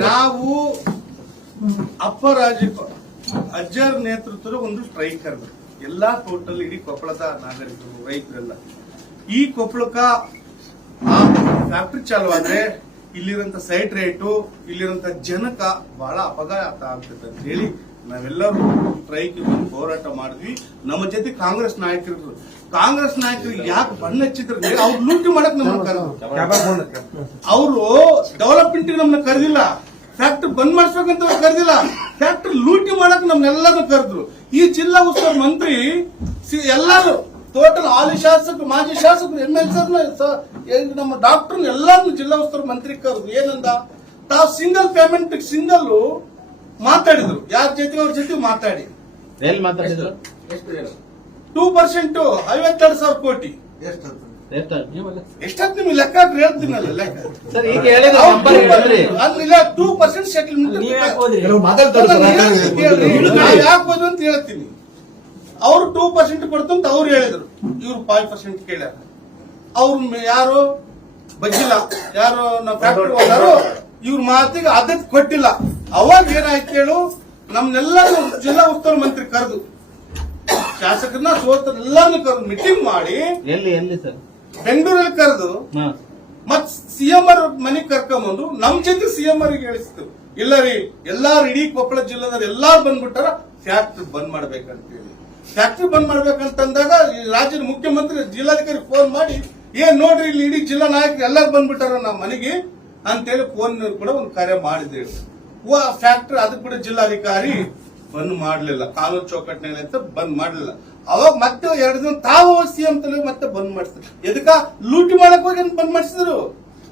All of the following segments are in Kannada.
ನಾವು ಅಜ್ಜರ್ ನೇತೃತ್ವದ ಒಂದು ಸ್ಟ್ರೈಕ್ ಕರೆದ್ರು ಎಲ್ಲಾ ಟೋಟಲ್ ಇಡೀ ಕೊಪ್ಪಳದ ನಾಗರಿಕರು ರೈತರೆಲ್ಲ. ಈ ಕೊಪ್ಪಳಕ್ಕ ಆ ಫ್ಯಾಕ್ಟರಿ ಚಾಲುವಾದ್ರೆ ಇಲ್ಲಿರಂತ ಸೈಟ್ ರೇಟು ಇಲ್ಲಿರಂತ ಜನಕ ಬಹಳ ಅಪಘಾತ ಆಗ್ತದೆ ಅಂತ ಹೇಳಿ ನಾವೆಲ್ಲರೂ ಸ್ಟ್ರೈಕ್ ಹೋರಾಟ ಮಾಡಿದ್ವಿ. ನಮ್ಮ ಜೊತೆ ಕಾಂಗ್ರೆಸ್ ನಾಯಕರು ಯಾಕೆ ಬಣ್ಣ ಹಚ್ಚಿದ್ರು, ಅವ್ರು ಲೂಟಿ ಮಾಡಕ್ ನಮ್ಮನ್ನ ಕರೆದ್ರು. ಅವರು ಡೆವಲಪ್ಮೆಂಟ್ ನಮ್ಮನ್ನ ಕರೆದಿಲ್ಲ, ಫ್ಯಾಕ್ಟ್ರಿ ಬಂದ್ ಮಾಡಿಸ್ಬೇಕಂತ ಕರೆದಿಲ್ಲ, ಫ್ಯಾಕ್ಟ್ರಿ ಲೂಟಿ ಮಾಡಕ್ ನಮ್ನೆಲ್ಲರೂ ಕರೆದ್ರು. ಈ ಜಿಲ್ಲಾ ಉಸ್ತುವಾರಿ ಮಂತ್ರಿ ಎಲ್ಲಾರು ಟೋಟಲ್ ಹಾಲಿ ಶಾಸಕರು, ಮಾಜಿ ಶಾಸಕರು, MLC ನಮ್ಮ ಡಾಕ್ಟರ್ ಎಲ್ಲಾರು ಜಿಲ್ಲಾ ಉಸ್ತುವಾರಿ ಮಂತ್ರಿ ಕರೆದ್ರು. ಏನಂದ, ತಾವು ಸಿಂಗಲ್ ಪೇಮೆಂಟ್ ಸಿಂಗಲ್ ಮಾತಾಡಿದ್ರು, ಯಾರ ಜೊತೆ ಅವ್ರ ಜೊತೆ ಮಾತಾಡಿ 2% 52,000 ಕೋಟಿ ಎಷ್ಟಾದ್ ನಿಮ್ಗೆ ಲೆಕ್ಕ ಹೇಳ್ತೀನಲ್ಲ, ಲೆಕ್ಕ 2% ಸೆಟಲ್ಮೆಂಟ್ ಯಾಕೆ ಹೋದ್ರು ಅಂತ ಹೇಳ್ತೀನಿ. ಅವ್ರು 2% ಕೊಡ್ತು ಅಂತ ಅವ್ರು ಹೇಳಿದ್ರು, ಇವ್ರು 5% ಕೇಳ್ಯಾರ. ಅವ್ರು ಯಾರು ಬಜ್ಜಿಲ್ಲ, ಯಾರು ನಮ್ಮ ಫ್ಯಾಕ್ಟ್ರಿ ಹೋದಾರು ಇವ್ರ ಮಾತಿಗೆ ಆದ್ಯತೆ ಕೊಟ್ಟಿಲ್ಲ. ಅವಾಗ ಏನಾಯ್ತು ಹೇಳು, ನಮ್ನೆಲ್ಲ ಜಿಲ್ಲಾ ಉಸ್ತುವಾರಿ ಮಂತ್ರಿ ಕರೆದು ಶಾಸಕರನ್ನ ಸೋತರ ಎಲ್ಲಾರನ್ನು ಕರೆದು ಮೀಟಿಂಗ್ ಮಾಡಿ ಬೆಂಗಳೂರಲ್ಲಿ ಕರೆದು ಮತ್ ಸಿಎಂ ಅವ್ರ ಮನೆಗೆ ಕರ್ಕೊಂಡ್ಬಂದು ನಮ್ ಜೊತೆ ಸಿಎಂ ಅವ್ರಿಗೆ ಹೇಳಿಸ್ತು, ಇಲ್ಲ ರೀ ಎಲ್ಲಾರು ಇಡೀ ಕೊಪ್ಪಳ ಜಿಲ್ಲೆದವ್ರು ಎಲ್ಲಾರು ಬಂದ್ಬಿಟ್ಟಾರ, ಫ್ಯಾಕ್ಟ್ರಿ ಬಂದ್ ಮಾಡ್ಬೇಕಂತ ಹೇಳಿ. ಫ್ಯಾಕ್ಟ್ರಿ ಬಂದ್ ಮಾಡ್ಬೇಕಂತಂದಾಗ ರಾಜ್ಯದ ಮುಖ್ಯಮಂತ್ರಿ ಜಿಲ್ಲಾಧಿಕಾರಿ ಫೋನ್ ಮಾಡಿ, ಏನ್ ನೋಡ್ರಿ ಇಲ್ಲಿ ಇಡೀ ಜಿಲ್ಲಾ ನಾಯಕರು ಎಲ್ಲಾರು ಬಂದ್ಬಿಟ್ಟಾರ ನಮ್ಮ ಮನೆಗೆ ಅಂತೇಳಿ ಫೋನ್ ಕೂಡ ಒಂದು ಕಾರ್ಯ ಮಾಡಿದ್ರು. ಫ್ಯಾಕ್ಟ್ರಿ ಅದಕ್ಕೆ ಕೂಡ ಜಿಲ್ಲಾಧಿಕಾರಿ ಬಂದ್ ಮಾಡ್ಲಿಲ್ಲ, ಕಾನೂನು ಚೌಕಟ್ಟಿನಲ್ಲಿ ಅಂತ ಬಂದ್ ಮಾಡ್ಲಿಲ್ಲ. ಅವಾಗ ಮತ್ತೆ 2 ದಿನ ತಾವು ಸಿಎಂ ತಲೆ ಮತ್ತೆ ಬಂದ್ ಮಾಡಿಸಿದ್ರು. ಎದಕ್ಕ ಲೂಟಿ ಮಾಡಕ್ ಹೋಗಿ ಬಂದ್ ಮಾಡಿಸಿದ್ರು.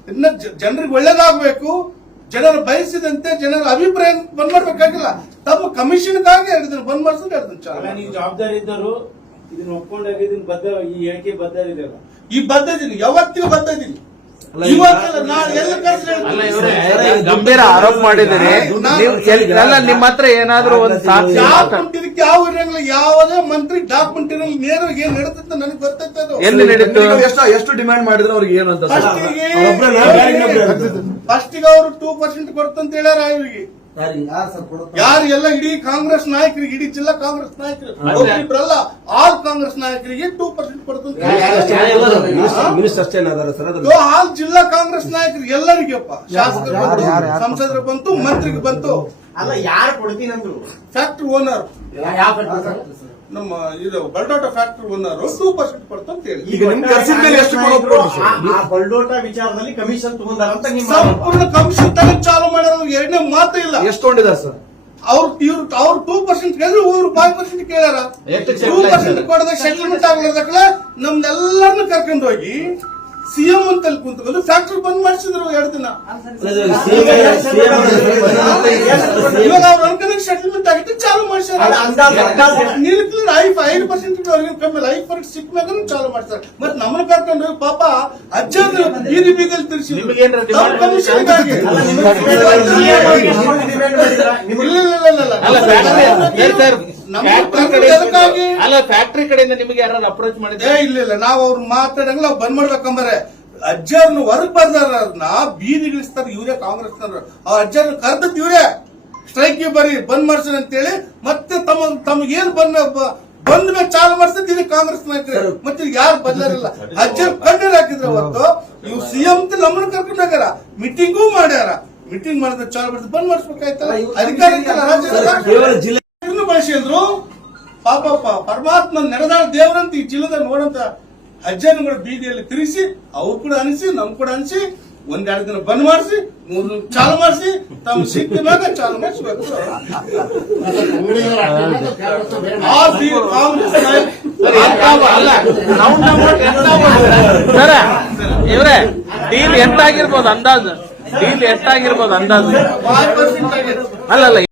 ಇನ್ನ ಜನರಿಗೆ ಒಳ್ಳೇದಾಗಬೇಕು, ಜನರು ಬಯಸಿದಂತೆ ಜನರ ಅಭಿಪ್ರಾಯ ಬಂದ್ ಮಾಡ್ಬೇಕಾಗಿಲ್ಲ, ತಮ್ಮ ಕಮಿಷನ್ಗಾಗಿ 2 ದಿನ ಬಂದ್ ಮಾಡಿಸಿದ್ರೆ 2 ದಿನ ಚಾಲ. ನೀವು ಜವಾಬ್ದಾರಿ ಇದ್ದರು ಇದನ್ನ ಒಪ್ಕೊಂಡಾಗ ಇದನ್ನ ಬದ್ಧ, ಈ ಹೇಳಿಕೆ ಬದ್ಧ ಇದೆಯಲ್ಲ, ಈ ಬದ್ಧ ಇದೀನಿ, ಯಾವತ್ತಿಗೂ ಬದ್ಧ ಇದೀನಿ. ಗಂಭೀರ ಆರೋಪ ಮಾಡಿದ್ದೀರಿ. ನಿಮ್ಮ ಹತ್ರ ಏನಾದ್ರೂ ಒಂದು ಸಾಕ್ಷಿ ಯಾವುದೇ ಮಂತ್ರಿ ಡಾಕ್ಯುಮೆಂಟ್ ನೇರವಾಗಿ ಏನ್ ನಡೀತಂತ ನನಗೆ ಗೊತ್ತೈತೆ. ಎಲ್ಲಿ ನಡೀತು, ಎಷ್ಟು ಡಿಮ್ಯಾಂಡ್ ಮಾಡಿದ್ರೆ ಅವ್ರಿಗೆ ಏನು ಅಂತ ಫಸ್ಟಿಗೆ ಅವರು 2% ಕೊಡ್ತಂತ ಹೇಳ್ಯಾರ. ಇವರಿಗೆ ಯಾರು ಎಲ್ಲ ಇಡೀ ಕಾಂಗ್ರೆಸ್ ನಾಯಕರಿಗೆ, ಇಡೀ ಜಿಲ್ಲಾ ಕಾಂಗ್ರೆಸ್ ನಾಯಕರು ಒಬ್ಬರಿಬ್ಬರಲ್ಲ, ಆಲ್ ಕಾಂಗ್ರೆಸ್ ನಾಯಕರಿಗೆ 2% ಕೊಡ್ತಂತ ಆಲ್ ಜಿಲ್ಲಾ ಕಾಂಗ್ರೆಸ್ ನಾಯಕರಿಗೆ ಎಲ್ಲರಿಗೆಪ್ಪ, ಶಾಸಕರು ಬಂತು, ಸಂಸದರು ಬಂತು, ಮಂತ್ರಿಗೆ ಬಂತು. ಅಲ್ಲ ಯಾರು ಕೊಡ್ತೀನಂದ್ರು, ಫ್ಯಾಕ್ಟ್ರಿ ಓನರ್ ನಮ್ಮ ಇದು ಬಲ್ಡೋಟ ಫ್ಯಾಕ್ಟ್ರಿ ಓನರ್ 2% ಕೊಡ್ತಂತ ಹೇಳಿ. ಈಗ ಬಲ್ಡೋಟ ವಿಚಾರದಲ್ಲಿ ಕಮಿಷನ್ ತಗೊಂಡಾರಂತ ಸಂಪೂರ್ಣ ಕಮಿಷನ್ ತಗೊಂಡು ಚಾಲು ಮಾಡ್ಯಾರ. ಎರಡನೇ ಮಾತು ಇಲ್ಲ. ಎಷ್ಟು ಹೊಂದಿದ್ದಾರೆ ಸರ್ ಅವ್ರು 2% ಕೇಳಿದ್ರು, ಇವ್ರು 5% ಕೇಳ್ಯಾರ. 2% ಕೊಡದ ಸೆಟಲ್ಮೆಂಟ್ ಆಗ್ಲದಕ್ಕಲ್ಲ ನಮ್ನೆಲ್ಲರನ್ನು ಕರ್ಕೊಂಡು ಹೋಗಿ ಸಿಎಂ ಅಂತ ಕುಂತ್ಕೊಂಡು ಫ್ಯಾಕ್ಟ್ರಿ ಬಂದ್ ಮಾಡಿಸಿದ್ರು 2 ದಿನ. ಇವಾಗ ಅವ್ರ ಅನ್ಕೊಂಡ್ ಸೆಟಲ್ಮೆಂಟ್ ಆಗಿತ್ತು, ಚಾಲು ಮಾಡಿಸ್ಯಾರ. 5% ಸಿಕ್ಕ ಮ್ಯಾಗ ಚಾಲು ಮಾಡ್ತಾರೆ. ಮತ್ ನಮ್ಮನ್ನ ಕರ್ಕೊಂಡು ಪಾಪ ಅಜ್ಜ ಬೀದಿ ಬೀದಿಯಲ್ಲಿ ತಿರ್ಸಿ ಕಮಿಷನ್ಗಾಗಿ ಫ್ಯಾಕ್ಟ್ರಿ ಕಡೆಯಿಂದ ನಿಮಗೆ ಯಾರು ಅಪ್ರೋಚ್ ಮಾಡಿದ್ರೆ ಇಲ್ಲ, ನಾವು ಅವ್ರು ಮಾತಾಡಂಗಿಲ್ಲ, ಅವ್ರು ಬಂದ್ ಮಾಡ್ಬೇಕಂಬಾರೆ. ಅಜ್ಜರ್ನು ಹೊರಗ್ ಬರ್ದಾರನ್ನ ಬೀದಿಗಿಳಿಸ್ತಾರ ಇವರೇ ಕಾಂಗ್ರೆಸ್ನವ್ರು. ಆ ಅಜ್ಜರ್ನ ಕರ್ದದ್ ಇವರೇ ಸ್ಟ್ರೈಕ್ಗೆ ಬರೀ ಬಂದ್ ಮಾಡ್ಸೋಣ ಅಂತೇಳಿ ಮತ್ತೆ ತಮಗೇನ್ ಬಂದ ಮೇಲೆ ಚಾಲು ಮಾಡ್ಸಿದ್ ಕಾಂಗ್ರೆಸ್ ನಾಯಕರು. ಮತ್ತೆ ಯಾರು ಬದಲಾರಿಲ್ಲ. ಅಜ್ಜರ್ ಕಣ್ಣೀರ್ ಹಾಕಿದ್ರ ಅವತ್ತು ಇವ್ ಸಿಎಂ ಅಂತ ನಮ್ಮನ್ನ ಕರ್ಕೊಂಡು ಹೋಗ್ಯಾರ, ಮೀಟಿಂಗೂ ಮಾಡ್ಯಾರ. ಮೀಟಿಂಗ್ ಮಾಡಿದ್ರೆ ಚಾಲು ಮಾಡಿದ್ರೆ ಬಂದ್ ಮಾಡಿಸ್ಬೇಕಾಯ್ತಲ್ಲ, ಅಧಿಕಾರ ಬಳಸಿದ್ರು. ಪಾಪಪ್ಪ ಪರಮಾತ್ಮ ನಡೆದಾಳ ದೇವರಂತ ಈ ಜಿಲ್ಲೆದಾಗ ನೋಡಂತ ಅಜ್ಜನಗಳು ಬೀದಿಯಲ್ಲಿ ತಿರುಗಿಸಿ ಅವ್ರು ಕೂಡ ಅನಿಸಿ ನಮ್ ಕೂಡ ಅನಿಸಿ 1-2 ದಿನ ಬಂದ್ ಮಾಡಿಸಿ 3 ದಿನ ಚಾಲು ಮಾಡಿಸಿ ತಮ್ಮ ಸಿಕ್ಕ ಮ್ಯಾಗ ಚಾಲು ಮಾಡಿಸ್ಬೇಕು. ಇವ್ರೆ ಡೀಲ್ ಎಷ್ಟಾಗಿರ್ಬೋದು ಅಂದಾಜು, ಡೀಲ್ ಎಷ್ಟಾಗಿರ್ಬೋದು ಅಂದಾಜು? ಅಲ್ಲಲ್ಲ